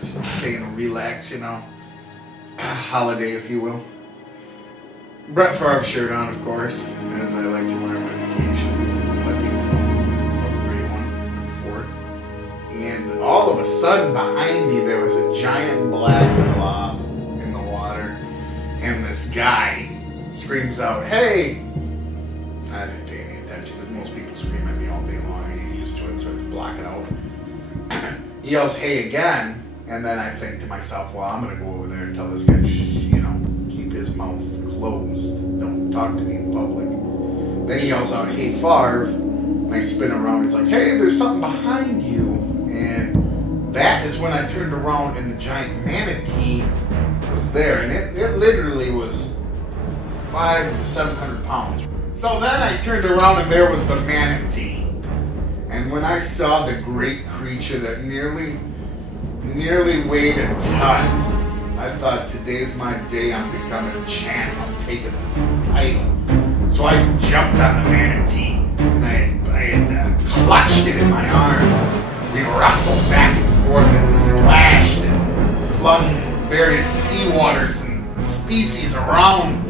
Just taking a relax, you know, holiday, if you will. Brett Favre shirt on, of course, as I like to wear on my vacations to let people know about the great one and for it. And all of a sudden, behind me, there was a giant black blob in the water, and this guy screams out, "Hey!" I didn't pay any attention because most people scream at me all day long. I get used to it, so I just block it out. He yells, "Hey," again, and then I think to myself, well, I'm going to go over there and tell this guy, you know, keep his mouth closed. Don't talk to me in public. Then he yells out, "Hey, Favre." And I spin around. He's like, "Hey, there's something behind you." And that is when I turned around and the giant manatee was there. And it literally was 500 to 700 pounds. So then I turned around and there was the manatee. And when I saw the great creature that nearly weighed a ton, I thought, today's my day. I'm becoming a champ. I'm taking the title. So I jumped on the manatee and I had clutched it in my arms. We wrestled back and forth and splashed and flung various sea waters and species around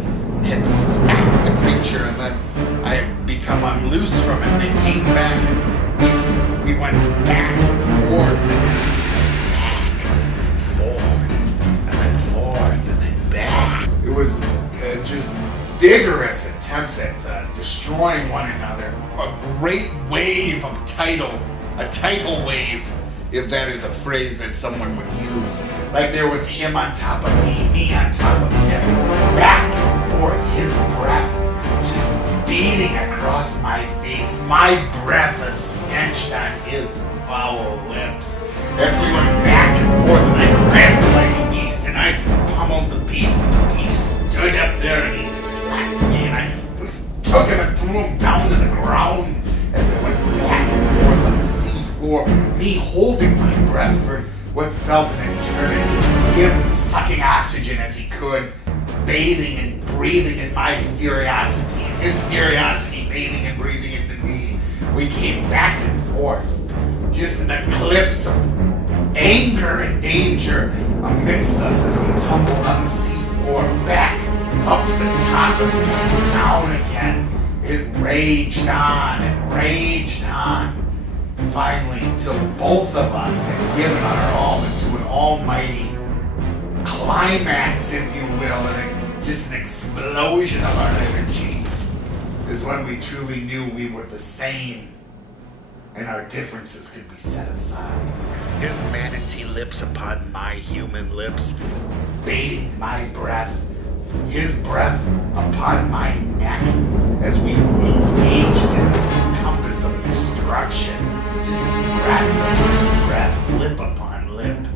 and smacked the creature, and then I had become unloose from it, and it came back, and we went back and forth, and back and forth, and then forth, and then back. It was just vigorous attempts at destroying one another. A great wave of title, a tidal wave, if that is a phrase that someone would use. Like there was him on top of me on top of him, back and forth, his breath just beating across my face, my breath a stench on his foul lips. As we went back and forth, and I grabbed the beast and I pummeled the beast, and the beast stood up there and he slapped me, and I just took him and threw him down to the ground as it went back and forth on the sea floor, me holding my breath for what felt an eternity, him sucking oxygen as he could, bathing and breathing in my curiosity, and his curiosity bathing and breathing into me. We came back and forth, just an eclipse of anger and danger amidst us as we tumbled on the sea floor, back up to the top and back down again. It raged on and raged on. Finally, until both of us had given our all into an almighty climax, if you will, and just an explosion of our energy, is when we truly knew we were the same and our differences could be set aside. His manatee lips upon my human lips, baiting my breath, his breath upon my neck, as we engaged in this compass of destruction. Just breath upon breath, lip upon lip,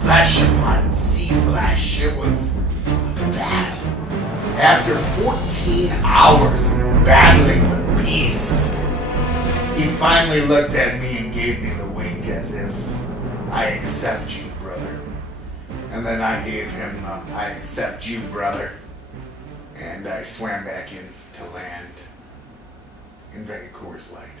flesh upon sea flesh. It was a battle. After 14 hours battling the beast, he finally looked at me and gave me the wink as if, "I accept you, brother." And then I gave him the, "I accept you, brother." And I swam back in to land and drank a Coors Light.